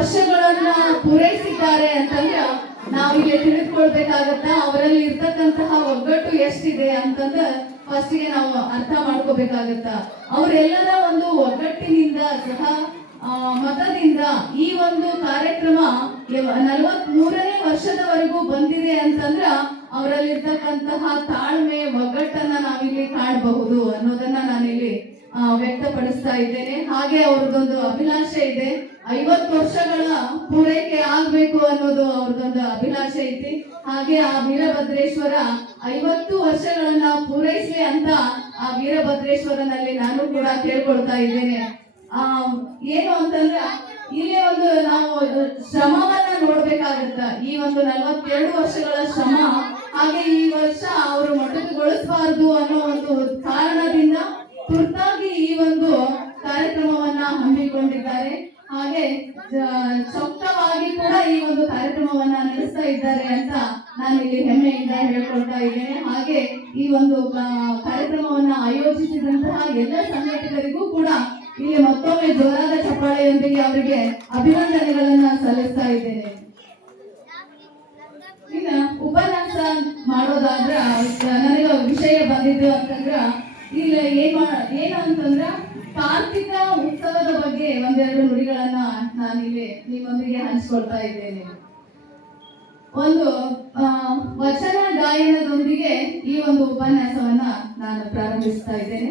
ವರ್ಷಗಳನ್ನ ಪೂರೈಸಿದ್ದಾರೆ ಅಂತಂದ್ರೆ ನಾವು ಇಲ್ಲಿ ತಿಳಿದುಕೊಳ್ಬೇಕಾಗತ್ತ ಅವರಲ್ಲಿ ಇರ್ತಕ್ಕಂತಹ ಒಗ್ಗಟ್ಟು ಎಷ್ಟಿದೆ ಅಂತಂದ್ರೆ ಫಸ್ಟಿಗೆ ನಾವು ಅರ್ಥ ಮಾಡ್ಕೋಬೇಕಾಗತ್ತ. ಅವರೆಲ್ಲರ ಒಂದು ಒಗ್ಗಟ್ಟಿನಿಂದ ಸಹ ಮತದಿಂದ ಈ ಒಂದು ಕಾರ್ಯಕ್ರಮ ನಲವತ್ ಮೂರನೇ ವರ್ಷದವರೆಗೂ ಬಂದಿದೆ ಅಂತಂದ್ರ ಅವರಲ್ಲಿರ್ತಕ್ಕಂತಹ ತಾಳ್ಮೆ, ಒಗ್ಗಟ್ಟನ್ನ ನಾವಿಲ್ಲಿ ಕಾಣಬಹುದು ಅನ್ನೋದನ್ನ ನಾನಿಲ್ಲಿ ವ್ಯಕ್ತಪಡಿಸ್ತಾ ಇದ್ದೇನೆ. ಹಾಗೆ ಅವ್ರದ್ದೊಂದು ಅಭಿಲಾಷೆ ಇದೆ. ಐವತ್ತು ವರ್ಷಗಳ ಪೂರೈಕೆ ಆಗ್ಬೇಕು ಅನ್ನೋದು ಅವ್ರದ್ದೊಂದು ಅಭಿಲಾಷೆ ಐತಿ. ಹಾಗೆ ಆ ವೀರಭದ್ರೇಶ್ವರ ಐವತ್ತು ವರ್ಷಗಳನ್ನ ಪೂರೈಸಲಿ ಅಂತ ಆ ವೀರಭದ್ರೇಶ್ವರನಲ್ಲಿ ನಾನು ಕೂಡ ಕೇಳ್ಕೊಳ್ತಾ ಇದ್ದೇನೆ. ಆ, ಏನು ಅಂತಂದ್ರೆ, ಇಲ್ಲಿ ಒಂದು ನಾವು ಶ್ರಮವನ್ನ ನೋಡ್ಬೇಕಾಗತ್ತ. ಈ ಒಂದು ನಲವತ್ತೆರಡು ವರ್ಷಗಳ ಶ್ರಮ, ಹಾಗೆ ಈ ವರ್ಷ ಅವರು ಮೊಟಕುಗೊಳಿಸಬಾರ್ದು ಅನ್ನೋ ಒಂದು ಕಾರಣದಿಂದ ತುರ್ತಾಗಿ ಈ ಒಂದು ಕಾರ್ಯಕ್ರಮವನ್ನ ಹಮ್ಮಿಕೊಂಡಿದ್ದಾರೆ. ಹಾಗೆ, ಜ- ಕೂಡ ಈ ಒಂದು ಕಾರ್ಯಕ್ರಮವನ್ನ ನಡೆಸ್ತಾ ಇದ್ದಾರೆ ಅಂತ ನಾನು ಇಲ್ಲಿ ಹೆಮ್ಮೆಯಿಂದ ಹೇಳ್ಕೊಳ್ತಾ ಇದ್ದೇನೆ. ಹಾಗೆ, ಈ ಒಂದು ಕಾರ್ಯಕ್ರಮವನ್ನ ಆಯೋಜಿಸಿದಂತಹ ಎಲ್ಲ ಸಂಘಟಕರಿಗೂ ಕೂಡ ಇಲ್ಲಿ ಮತ್ತೊಮ್ಮೆ ಜೋರಾದ ಚಪ್ಪಾಳೆಯೊಂದಿಗೆ ಅವರಿಗೆ ಅಭಿನಂದನೆಗಳನ್ನ ಸಲ್ಲಿಸ್ತಾ ಇದ್ದೇನೆ. ಇನ್ನು ಉಪನ್ಯಾಸ ಮಾಡೋದಾದ್ರ ನನಗೆ ವಿಷಯ ಬಂದಿದ್ದು ಅಂತಂದ್ರ ಇಲ್ಲ, ಏನ್, ಏನು ಅಂತಂದ್ರ ಕಾರ್ತಿಕ ಉತ್ಸವದ ಬಗ್ಗೆ ಒಂದೆರಡು ನುಡಿಗಳನ್ನ ನಾನಿಲ್ಲಿ ನಿಮ್ಮೊಂದಿಗೆ ಹಂಚ್ಕೊಳ್ತಾ ಇದ್ದೇನೆ. ಒಂದು ವಚನ ಗಾಯನದೊಂದಿಗೆ ಈ ಒಂದು ಉಪನ್ಯಾಸವನ್ನ ನಾನು ಪ್ರಾರಂಭಿಸ್ತಾ ಇದ್ದೇನೆ.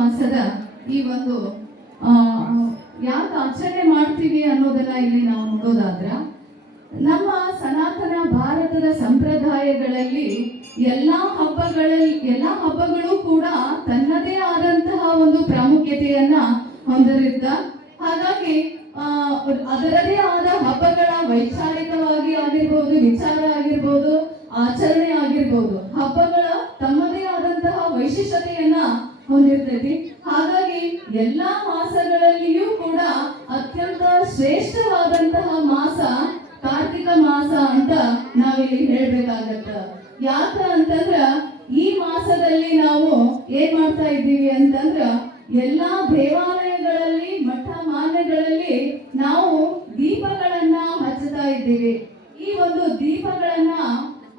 ಮಾಸದ ಈ ಒಂದು ಯಾಕೆ ಆಚರಣೆ ಮಾಡ್ತೀವಿ ಅನ್ನೋದನ್ನ ಇಲ್ಲಿ ನಾವು ನೋಡೋದಾದ್ರ, ನಮ್ಮ ಸನಾತನ ಭಾರತದ ಸಂಪ್ರದಾಯಗಳಲ್ಲಿ ಎಲ್ಲಾ ಹಬ್ಬಗಳಲ್ಲಿ ಎಲ್ಲಾ ಹಬ್ಬಗಳು ಕೂಡ ತನ್ನದೇ ಆದಂತಹ ಒಂದು ಪ್ರಾಮುಖ್ಯತೆಯನ್ನ ಹೊಂದಿರುತ್ತ. ಹಾಗಾಗಿ ಅದರದೇ ಆದ ಹಬ್ಬಗಳ ವೈಚಾರಿಕವಾಗಿ ಹೊಂದಿರ್ತೈತಿ ಹಾಗಾಗಿ ಎಲ್ಲಾ ಮಾಸಗಳಲ್ಲಿಯೂ ಕೂಡ ಅತ್ಯಂತ ಶ್ರೇಷ್ಠವಾದಂತಹ ಮಾಸ ಕಾರ್ತಿಕ ಮಾಸ ಅಂತ ನಾವಿಲ್ಲಿ ಹೇಳ್ಬೇಕಾಗತ್ತ. ಯಾಕ ಅಂತಂದ್ರ ಈ ಮಾಸದಲ್ಲಿ ನಾವು ಏನ್ ಮಾಡ್ತಾ ಇದ್ದೀವಿ ಅಂತಂದ್ರ ಎಲ್ಲಾ ದೇವಾಲಯಗಳಲ್ಲಿ ಮಠ ಮಾನ್ಯಗಳಲ್ಲಿ ನಾವು ದೀಪಗಳನ್ನ ಹಚ್ಚುತ್ತಾ ಇದ್ದೀವಿ. ಈ ಒಂದು ದೀಪಗಳನ್ನ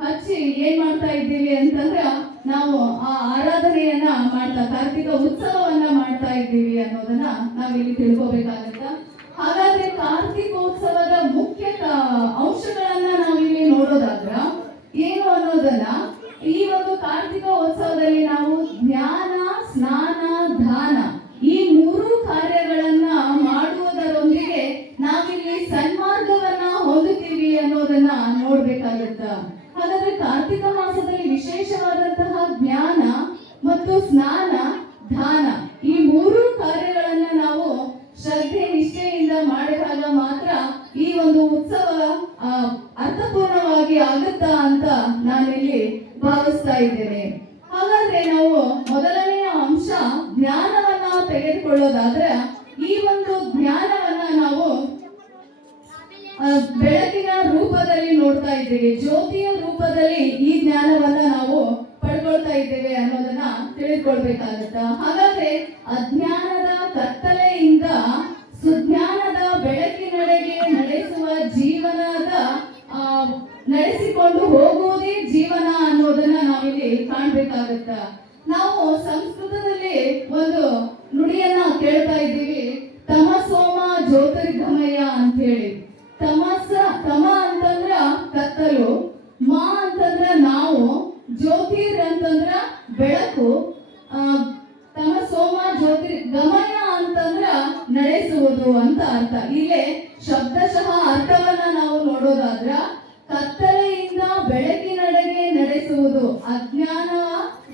ಹಚ್ಚಿ ಏನ್ ಮಾಡ್ತಾ ಇದ್ದೀವಿ ಅಂತಂದ್ರ ನಾವು ಆ ಆರಾಧನೆಯನ್ನ ಮಾಡ್ತಾ, ಕಾರ್ತಿಕ ಉತ್ಸವವನ್ನ ಮಾಡ್ತಾ ಇದ್ದೀವಿ ಅನ್ನೋದನ್ನ ನಾವಿಲ್ಲಿ ತಿಳ್ಕೊಬೇಕಾಗತ್ತ? ಹಾಗಾದ್ರೆ ಕಾರ್ತಿಕೋತ್ಸವದ ಮುಖ್ಯ ಅಂಶಗಳನ್ನ ನಾವಿಲ್ಲಿ ನೋಡೋದಾದ್ರ, ಏನು ಅನ್ನೋದನ್ನ ಈ ಒಂದು ಕಾರ್ತಿಕ ಉತ್ಸವದಲ್ಲಿ ನಾವು ಜ್ಞಾನ ಸ್ನಾನ ದಾನ ಈ ಮೂರು ಕಾರ್ಯಗಳನ್ನ ಮಾಡುವುದರೊಂದಿಗೆ ನಾವಿಲ್ಲಿ ಸನ್ಮಾರ್ಗವನ್ನ ಹೊಂದುತ್ತೀವಿ ಅನ್ನೋದನ್ನ ನೋಡ್ಬೇಕಾಗತ್ತ? ಅಂತ ನಾನಿಲ್ಲಿ ಭಾವಿಸ್ತಾ ಇದ್ದೇನೆ. ಹಾಗಾದ್ರೆ ನಾವು ಮೊದಲನೆಯ ಅಂಶ ಜ್ಞಾನವನ್ನ ತೆಗೆದುಕೊಳ್ಳೋದಾದ್ರೆ ಈ ಒಂದು ಜ್ಞಾನವನ್ನ ನಾವು ಬೆಳಕಿನ ರೂಪದಲ್ಲಿ ನೋಡ್ತಾ ಇದ್ದೇವೆ. ಜ್ಯೋತಿಯ ರೂಪದಲ್ಲಿ ಈ ಜ್ಞಾನವನ್ನ ನಾವು ಪಡ್ಕೊಳ್ತಾ ಇದ್ದೇವೆ ಅನ್ನೋದನ್ನ ತಿಳಿದುಕೊಳ್ಬೇಕಾಗತ್ತ. ಹಾಗಾದ್ರೆ ಅಜ್ಞಾನದ ಕತ್ತಲೆಯಿಂದ ಸುಜ್ಞಾನದ ಬೆಳಕಿನಡೆಗೆ ನಡೆಸುವ ಜೀವನದ ಆ, ನಡೆಸಿಕೊಂಡು ಅನ್ನೋದನ್ನ ಕಾಣ್ಬೇಕಾಗತ್ತ? ನಾವು ಸಂಸ್ಕೃತದಲ್ಲಿ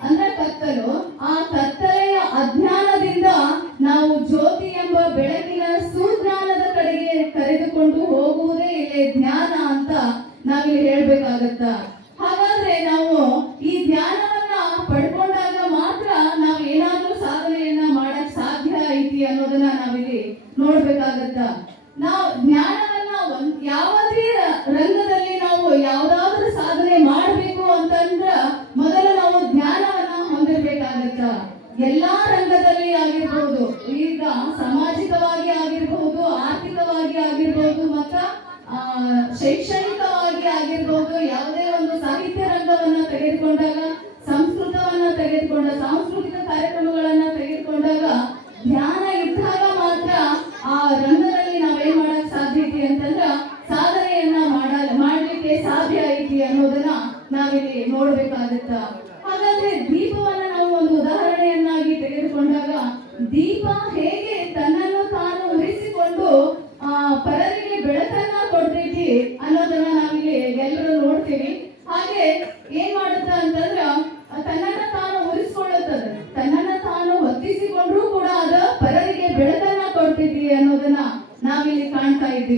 ಅಂದ್ರೆ ಕತ್ತಲು ಆ ಕತ್ತಲೆಯ ಅಜ್ಞಾನದಿಂದ ನಾವು ಜ್ಯೋತಿ ಎಂಬ ಬೆಳಕಿನ ಸುಜ್ಞಾನದ ಕಡೆಗೆ ಕರೆದುಕೊಂಡು ಹೋಗುವುದೇ ಇಲ್ಲೇ ಜ್ಞಾನ ಅಂತ ನಾವಿಲ್ಲಿ ಹೇಳ್ಬೇಕಾಗತ್ತ. ಹಾಗಾದ್ರೆ ನಾವು ಈ ಜ್ಞಾನವನ್ನ ಪಡ್ಕೊಂಡಾಗ ಮಾತ್ರ ನಾವು ಏನಾದ್ರೂ ಸಾಧನೆಯನ್ನ ಮಾಡಕ್ ಸಾಧ್ಯ ಐತಿ ಅನ್ನೋದನ್ನ ನಾವಿಲ್ಲಿ ನೋಡ್ಬೇಕಾಗತ್ತ. ನಾವು ಜ್ಞಾನವನ್ನ ಯಾವುದೇ ರಂಗದಲ್ಲಿ ತೆಗೆದುಕೊಂಡಾಗ ಸಂಸ್ಕೃತವನ್ನ ತೆಗೆದುಕೊಂಡ ಸಾಂಸ್ಕೃತಿಕ ಕಾರ್ಯಕ್ರಮಗಳನ್ನ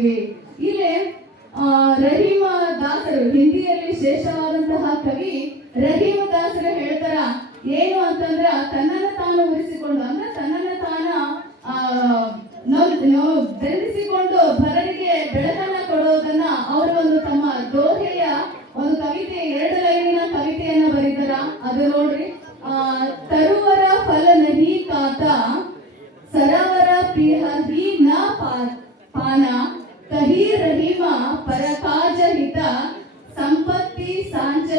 ಇದ್ದೀವಿ ಇಲ್ಲಿ ರಹೀಮ ದಾಸರು, ಹಿಂದಿಯಲ್ಲಿ ಶ್ರೇಷ್ಠವಾದಂತಹ ಕವಿ ರಹೀಮ ದಾಸರು ಹೇಳ್ತಾರ, ಏನು ಅಂತಂದ್ರ ತನ್ನನ್ನ ತಾನು ಉರಿಸಿಕೊಂಡು, ಅಂದ್ರೆ ತನ್ನನ್ನ ತಾನ ದಂಡಿಸಿಕೊಂಡು ಪರರಿಗೆ ಬೆಳಕನ್ನ ಕೊಡೋದನ್ನ ಅವರು ಒಂದು ತಮ್ಮ ದೋಹೆಯ ಒಂದು ಕವಿತೆ, ಎರಡು ಲೈನಿನ ಕವಿತೆಯನ್ನ ಬರೀತಾರ. ಅದು ನೋಡ್ರಿ, ಆ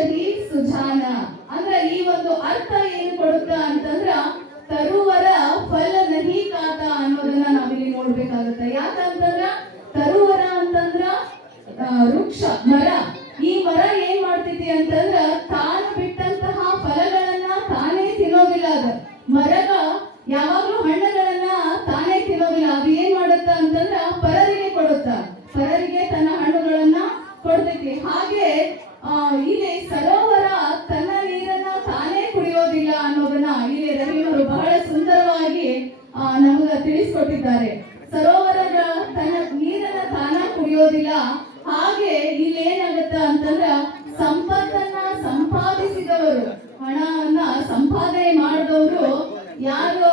ಔಷಧಿ ಸುಜಾನ. ಅಂದ್ರೆ ಈ ಒಂದು ಅರ್ಥ ಏನು ಕೊಡುತ್ತ ಅಂತಂದ್ರ ತರುವರ ಫಲ ನಹಿ ಕಾತ ಅನ್ನೋದನ್ನ ನಾವಿಲ್ಲಿ ನೋಡ್ಬೇಕಾಗುತ್ತೆ. ಯಾಕಂತಂದ್ರ ತರುವರ ಅಂತಂದ್ರ ವೃಕ್ಷ, ಮರ. ಈ ಮರ ಏನ್ ಮಾಡ್ತೈತಿ ಅಂತಂದ್ರ ತಾನು ಬಿಟ್ಟಂತಹ ಫಲಗಳನ್ನ ತಾನೇ ತಿನ್ನೋದಿಲ್ಲ ಅದ. ಮರದ ಯಾವಾಗ್ಲೂ ಹಣ್ಣುಗಳನ್ನ ತಾನೇ ತಿನ್ನೋದಿಲ್ಲ. ಅದು ಏನ್ ಮಾಡುತ್ತ ಅಂತಂದ್ರ ಪರರಿಗೆ ಕೊಡುತ್ತ. ಪರರಿಗೆ ತನ್ನ ಹಣ್ಣುಗಳನ್ನ ಕೊಡ್ತೈತಿ. ಹಾಗೆ ಇಲ್ಲಿ ಸರೋವರ ತನ್ನ ನೀರನ್ನ ತಾನೇ ಕುಡಿಯೋದಿಲ್ಲ ಅನ್ನೋದನ್ನ ಇಲ್ಲಿ ರವಿಯವರು ಬಹಳ ಸುಂದರವಾಗಿ ನಮಗ ತಿಳಿಸ್ಕೊಟ್ಟಿದ್ದಾರೆ. ಸರೋವರದ ತನ್ನ ನೀರನ್ನ ತಾನ ಕುಡಿಯೋದಿಲ್ಲ, ಹಾಗೆ ಇಲ್ಲಿ ಏನಾಗತ್ತ ಅಂತಂದ್ರ ಸಂಪತ್ತನ್ನ ಸಂಪಾದಿಸಿದವರು, ಹಣವನ್ನ ಸಂಪಾದನೆ ಮಾಡಿದವರು ಯಾರು